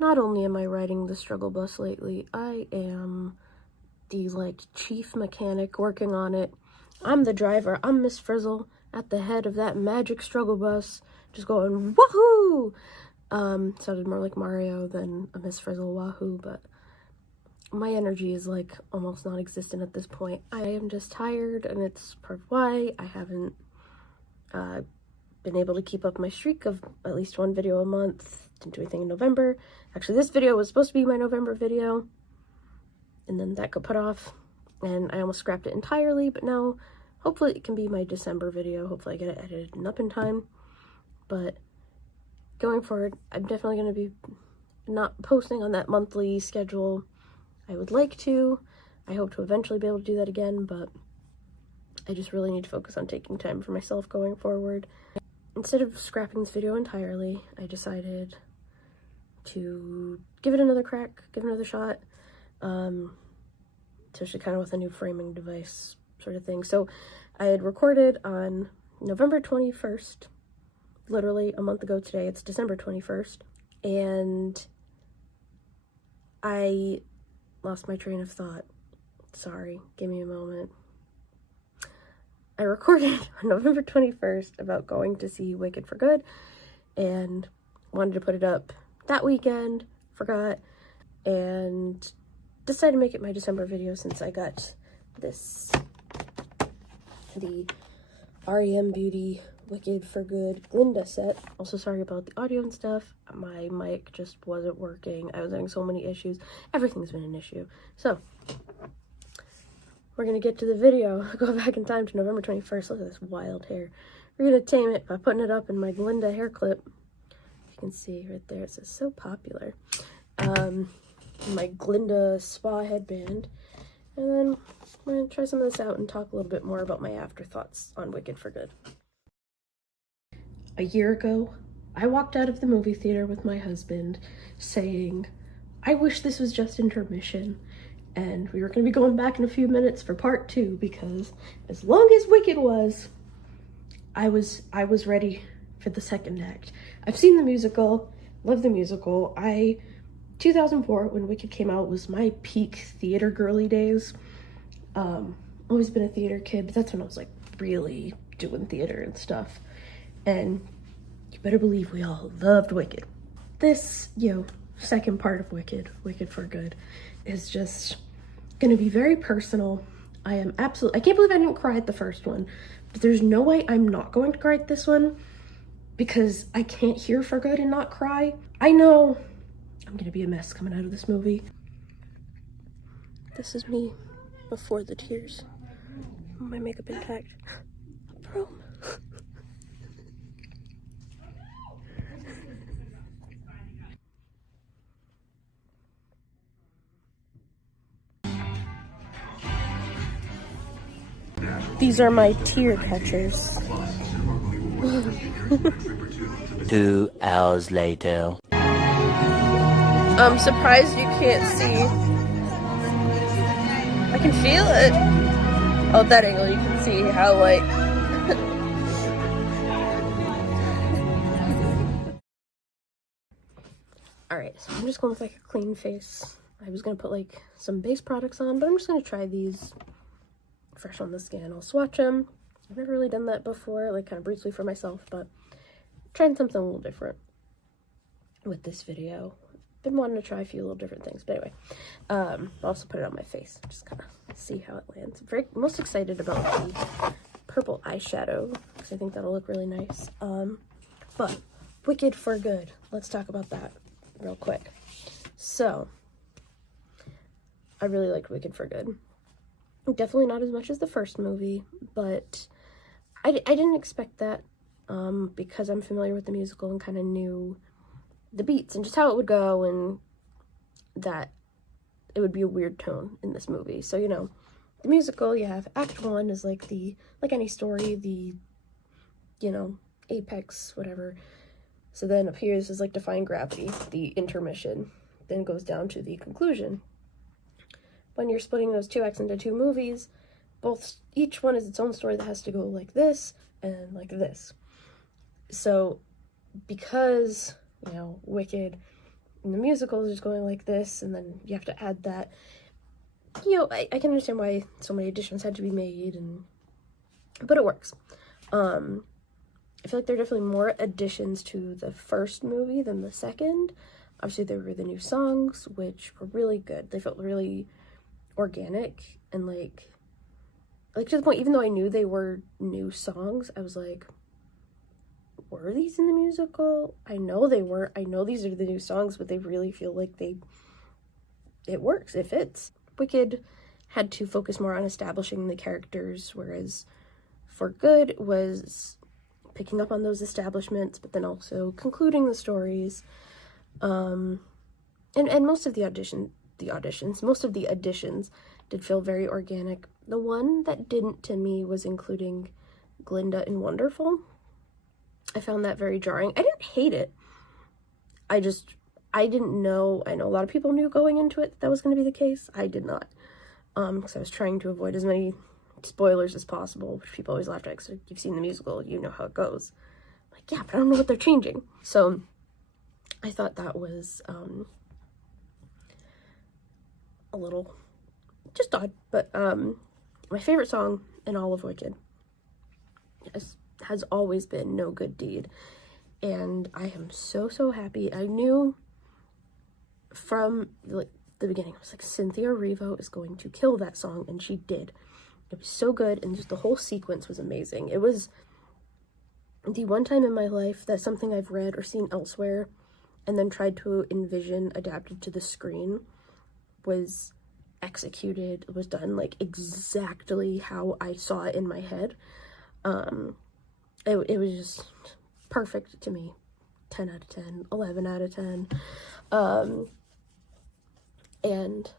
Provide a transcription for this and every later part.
not only am I riding the struggle bus lately, I am the, like, chief mechanic working on it. I'm the driver. I'm Miss Frizzle at the head of that magic struggle bus, just going, woohoo! Sounded more like Mario than a Miss Frizzle wahoo, but my energy is, like, almost non-existent at this point. I am just tired, and it's part of why I haven't been able to keep up my streak of at least one video a month. Didn't do anything in November. Actually, this video was supposed to be my November video, and then that got put off, and I almost scrapped it entirely, but now hopefully it can be my December video. Hopefully I get it edited and up in time. But going forward, I'm definitely going to be not posting on that monthly schedule. I would like to. I hope to eventually be able to do that again, but I just really need to focus on taking time for myself going forward. Instead of scrapping this video entirely, I decided to give it another crack, give it another shot, especially kind of with a new framing device sort of thing. So I had recorded on November 21st, literally a month ago today. It's December 21st, and I lost my train of thought. Sorry, give me a moment. I recorded on November 21st about going to see Wicked for Good, and wanted to put it up that weekend, forgot, and decided to make it my December video since I got this, the R.E.M. Beauty Wicked for Good Glinda Set. Also sorry about the audio and stuff. My mic just wasn't working. I was having so many issues. Everything's been an issue. So, we're gonna get to the video. Go back in time to November 21st. Look at this wild hair. We're gonna tame it by putting it up in my Glinda hair clip. You can see right there, it says so popular. My Glinda spa headband. And then we're gonna try some of this out and talk a little bit more about my afterthoughts on Wicked for Good. A year ago, I walked out of the movie theater with my husband saying, I wish this was just intermission, and we were going to be going back in a few minutes for part 2, because as long as Wicked was, I was ready for the second act. I've seen the musical, love the musical. 2004, when Wicked came out, was my peak theater girly days. Always been a theater kid, but that's when I was, like, really doing theater and stuff. And you better believe we all loved Wicked. This, second part of Wicked for Good, is just gonna be very personal. I can't believe I didn't cry at the first one, but there's no way I'm not going to cry at this one, because I can't hear For Good and not cry. I know I'm gonna be a mess coming out of this movie. This is me before the tears. My makeup intact. Bro. These are my tear catchers. 2 hours later. I'm surprised you can't see. I can feel it. Oh, that angle you can see how, like... Alright, so I'm just going with, like, a clean face. I was gonna put, like, some base products on, but I'm just gonna try these fresh on the skin. I'll swatch them. I've never really done that before, like, kind of briefly for myself, but trying something a little different with this video. Been wanting to try a few little different things, but anyway, I'll also put it on my face, just kind of see how it lands. I'm most excited about the purple eyeshadow, because I think that'll look really nice. But Wicked for Good, let's talk about that real quick. So, I really liked Wicked for Good. Definitely not as much as the first movie, but I didn't expect that, because I'm familiar with the musical and kind of knew the beats and just how it would go, and that it would be a weird tone in this movie. So, the musical, you have Act 1 is like any story, the, apex, whatever. So then up here, this is like Defying Gravity, the intermission, then goes down to the conclusion. When you're splitting those 2 acts into 2 movies, each one is its own story that has to go like this and like this. So because, Wicked And the musical is just going like this, and then you have to add that. You know, I can understand why so many additions had to be made, but it works. I feel like there are definitely more additions to the first movie than the second. Obviously, there were the new songs, which were really good. They felt really organic and like to the point, even though I knew they were new songs, I was like, were these in the musical? I know they were. I know these are the new songs, but they really feel like it works. It fits. Wicked had to focus more on establishing the characters, whereas For Good was picking up on those establishments, but then also concluding the stories. And most of the additions did feel very organic. The one that didn't to me was including Glinda in Wonderful. I found that very jarring. I didn't hate it. I didn't know. I know a lot of people knew going into it that was going to be the case. I did not. Because I was trying to avoid as many spoilers as possible, which people always laugh at, because you've seen the musical, you know how it goes. I'm like, yeah, but I don't know what they're changing. So I thought that was a little just odd. But my favorite song in all of Wicked has always been No Good Deed. And I am so happy. I knew from like the beginning, I was like, Cynthia Erivo is going to kill that song, and she did. It was so good, and just the whole sequence was amazing. It was the one time in my life that something I've read or seen elsewhere and then tried to envision adapted to the screen was executed, was done like exactly how I saw it in my head. It was just perfect to me. 10 out of 10, 11 out of 10. And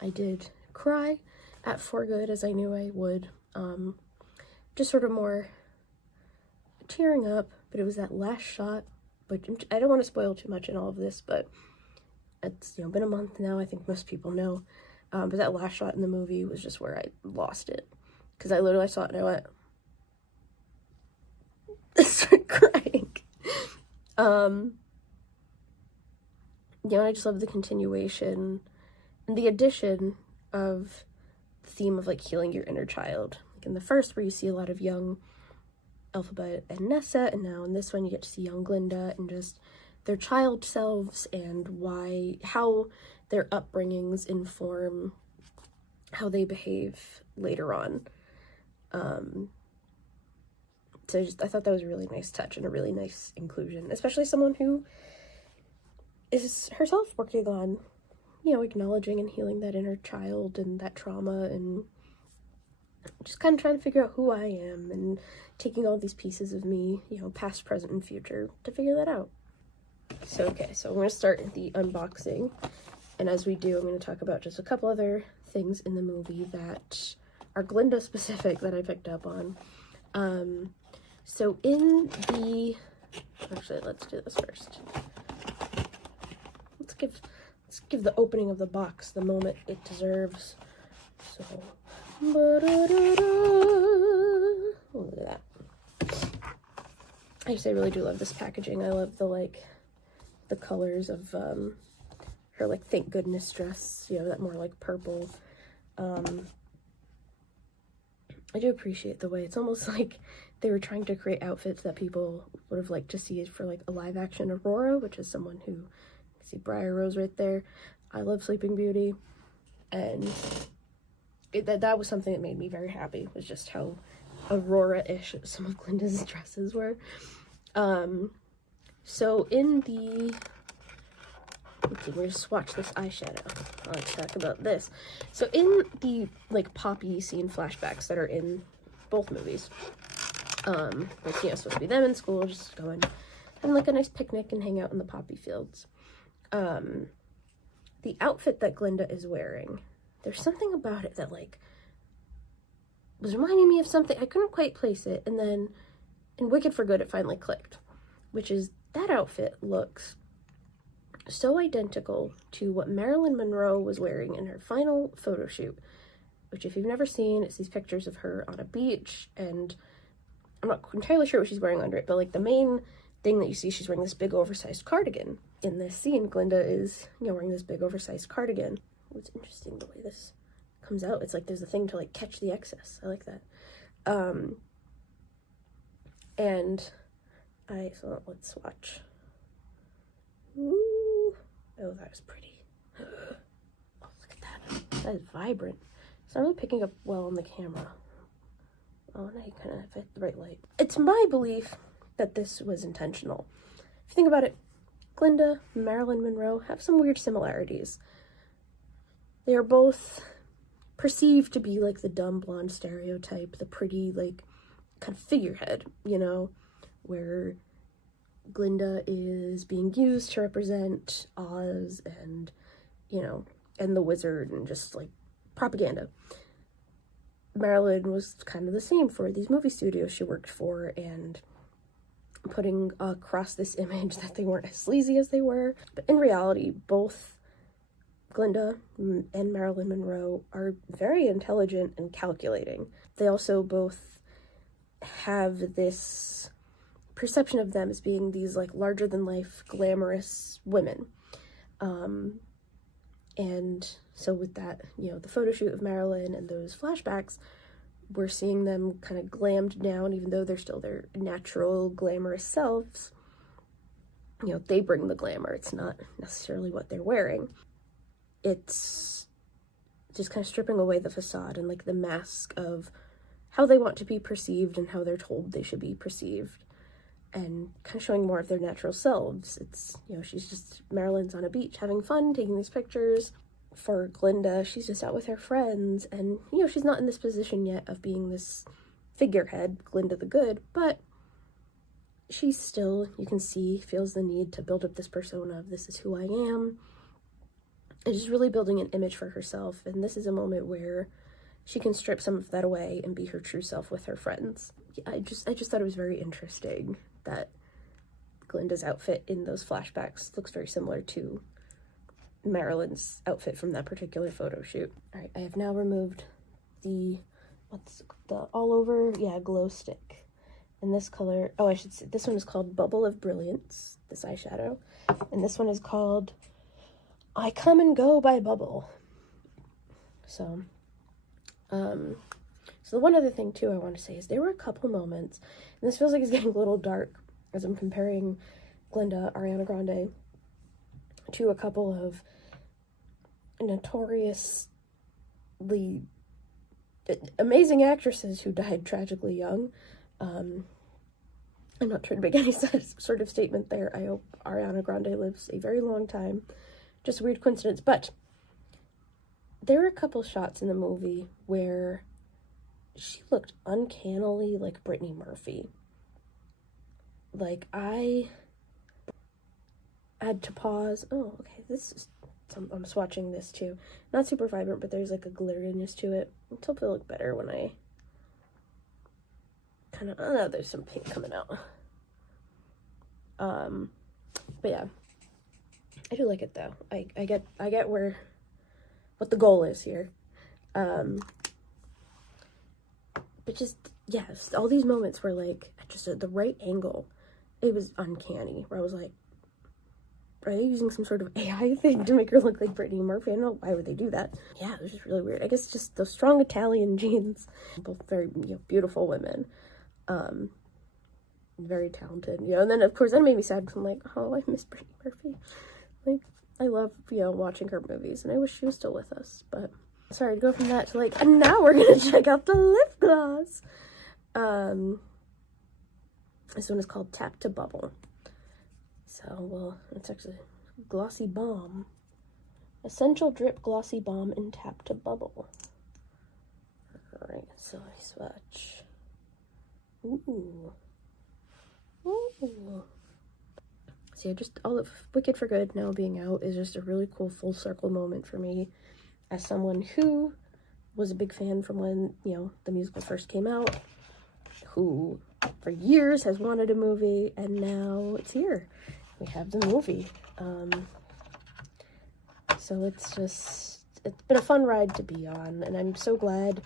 I did cry at For Good, as I knew I would. Just sort of more tearing up, but it was that last shot. But I don't want to spoil too much in all of this, but it's, you know, been a month now. I think most people know. But that last shot in the movie was just where I lost it. Because I literally saw it and I went, started crying. Yeah, and I just love the continuation and the addition of the theme of like healing your inner child. Like in the first, where you see a lot of young Elphaba and Nessa, and now in this one you get to see young Glinda and just their child selves and how their upbringings inform how they behave later on. So I thought that was a really nice touch and a really nice inclusion, especially someone who is herself working on, you know, acknowledging and healing that inner child and that trauma, and just kind of trying to figure out who I am and taking all these pieces of me, you know, past, present, and future, to figure that out. So, okay, so I'm going to start the unboxing, and as we do, I'm going to talk about just a couple other things in the movie that are Glinda specific that I picked up on. So in the, actually, let's do this first. Let's give the opening of the box the moment it deserves. So, look at that. I really do love this packaging. I love the colors of her like thank goodness dress, you know, that more like purple. I do appreciate the way it's almost like they were trying to create outfits that people would have liked to see for like a live action Aurora, which is someone who, you see Briar Rose right there. I love Sleeping Beauty, and that was something that made me very happy, was just how Aurora-ish some of Glinda's dresses were. So in the, let's see, we're gonna swatch this eyeshadow. Let's talk about this. So in the like poppy scene flashbacks that are in both movies, it's, you know, supposed to be them in school just going and like a nice picnic and hang out in the poppy fields. The outfit that Glinda is wearing, there's something about it that like was reminding me of something. I couldn't quite place it, and then in Wicked for Good it finally clicked, which is that outfit looks so identical to what Marilyn Monroe was wearing in her final photo shoot, which if you've never seen, it's these pictures of her on a beach, and I'm not entirely sure what she's wearing under it, but like the main thing that you see, she's wearing this big oversized cardigan. in this scene, Glinda is, you know, wearing this big oversized cardigan. It's interesting the way this comes out. It's like there's a thing to like catch the excess. I like that. So let's watch. Ooh. Oh, that was pretty. Oh, look at that. That is vibrant. It's not really picking up well on the camera. Oh, now you kind of have the right light. It's my belief that this was intentional. If you think about it, Glinda and Marilyn Monroe have some weird similarities. They are both perceived to be like the dumb blonde stereotype, the pretty, like, kind of figurehead, you know, where Glinda is being used to represent Oz and, you know, and the wizard and just, like, propaganda. Marilyn was kind of the same for these movie studios she worked for, and putting across this image that they weren't as sleazy as they were. But in reality, both Glinda and Marilyn Monroe are very intelligent and calculating. They also both have this perception of them as being these like larger than life glamorous women. And so with that, you know, the photo shoot of Marilyn and those flashbacks, we're seeing them kind of glammed down, even though they're still their natural glamorous selves. You know, they bring the glamour. It's not necessarily what they're wearing. It's just kind of stripping away the facade and like the mask of how they want to be perceived and how they're told they should be perceived, and kind of showing more of their natural selves. It's, you know, Marilyn's on a beach having fun, taking these pictures. For Glinda, she's just out with her friends, and, you know, she's not in this position yet of being this figurehead, Glinda the Good, but she still, you can see, feels the need to build up this persona of this is who I am, and just really building an image for herself. And this is a moment where she can strip some of that away and be her true self with her friends. I just thought it was very interesting that Glinda's outfit in those flashbacks looks very similar to Marilyn's outfit from that particular photo shoot. All right, I have now removed the all over, glow stick. And this color, I should say, this one is called Bubble of Brilliance, this eyeshadow. And this one is called I Come and Go by Bubble. So the one other thing too I want to say is there were a couple moments, and this feels like it's getting a little dark as I'm comparing Glinda, Ariana Grande, to a couple of notoriously amazing actresses who died tragically young. I'm not trying to make any sort of statement there. I hope Ariana Grande lives a very long time. Just a weird coincidence, but there are a couple shots in the movie where she looked uncannily like Brittany Murphy. Like, I had to pause. Oh, okay, I'm swatching this too. Not super vibrant, but there's like a glitteriness to it. It's hopefully look better when I kind of, oh no, there's some pink coming out. But yeah, I do like it though. I get what the goal is here. But just, yes, all these moments were like, just at the right angle, it was uncanny, where I was like, are they using some sort of AI thing to make her look like Brittany Murphy? I don't know, why would they do that? Yeah, it was just really weird. I guess just those strong Italian genes, both very, beautiful women, very talented, and then of course that made me sad because I'm like, oh, I miss Brittany Murphy. Like, I love, watching her movies, and I wish she was still with us, but sorry to go from that to like, and now we're gonna check out the lip gloss. This one is called Tap to Bubble. So, well, it's actually Glossy Balm. Essential Drip Glossy Balm and Tap to Bubble. Alright, so I swatch. Ooh. Ooh. So yeah, just all of Wicked for Good now being out is just a really cool full circle moment for me as someone who was a big fan from when, the musical first came out, who for years has wanted a movie, and now it's here. We have the movie. So it's been a fun ride to be on, and I'm so glad,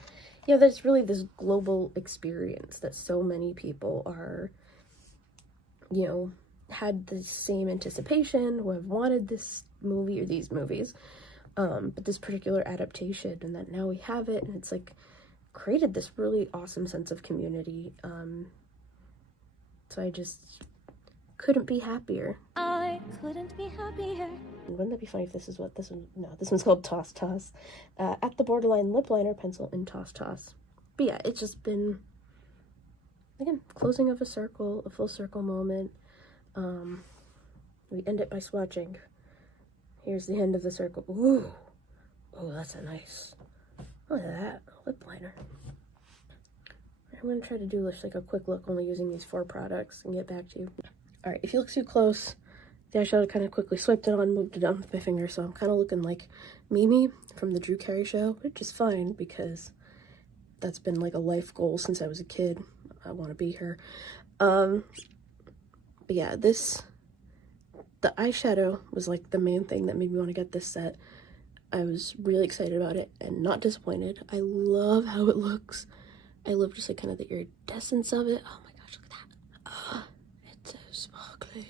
that it's really this global experience that so many people are, had the same anticipation, who have wanted this movie or these movies, but this particular adaptation, and that now we have it, and it's like created this really awesome sense of community. So I just couldn't be happier. I couldn't be happier. Wouldn't that be funny if this is what this one, no, this one's called Toss Toss. At the Borderline lip liner pencil in Toss Toss. But yeah, it's just been, again, closing of a circle, a full circle moment. We end it by swatching. Here's the end of the circle. Ooh. Oh, that's a nice, look at that, lip liner. I'm gonna try to do just like a quick look, only using these 4 products, and get back to you. All right, if you look too close, the eyeshadow kind of quickly swiped it on, moved it down with my finger, so I'm kind of looking like Mimi from the Drew Carey show, which is fine because that's been like a life goal since I was a kid. I want to be her. But yeah, the eyeshadow was like the main thing that made me want to get this set. I was really excited about it and not disappointed. I love how it looks. I love just like kind of the iridescence of it. Oh my gosh, look at that. Oh, it's so sparkly.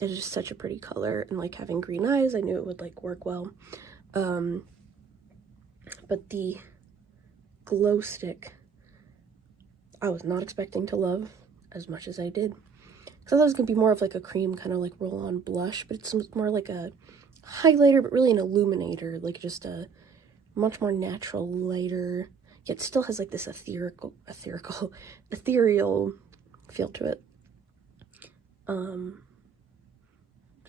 It's just such a pretty color, and like having green eyes, I knew it would like work well. But the glow stick, I was not expecting to love as much as I did. Because I thought it was going to be more of like a cream kind of like roll-on blush, but it's more like a highlighter, but really an illuminator, like just a much more natural, lighter, yet still has like this ethereal feel to it.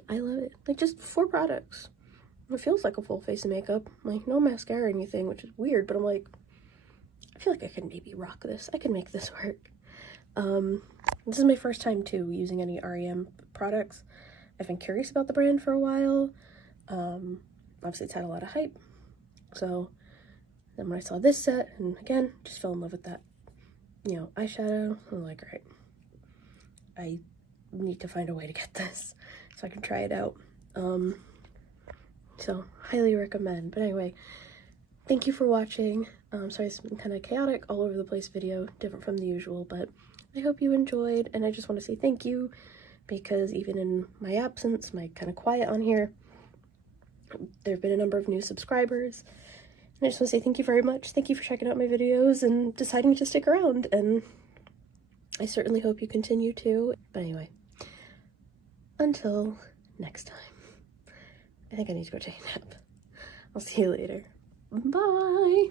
I love it. Like, just 4 products. It feels like a full face of makeup. Like, no mascara or anything, which is weird, but I'm like, I feel like I can maybe rock this. I can make this work. This is my first time, too, using any R.E.M products. I've been curious about the brand for a while. Obviously, it's had a lot of hype. So, then when I saw this set, and again, just fell in love with that, you know, eyeshadow. I'm like, right, I need to find a way to get this so I can try it out. So highly recommend. But anyway, thank you for watching. Sorry, it's been kind of chaotic, all over the place video, different from the usual, but I hope you enjoyed, and I just want to say thank you, because even in my absence, my kind of quiet on here, there have been a number of new subscribers, and I just want to say thank you very much. Thank you for checking out my videos and deciding to stick around, and I certainly hope you continue to. But anyway, until next time, I think I need to go take a nap. I'll see you later. Bye!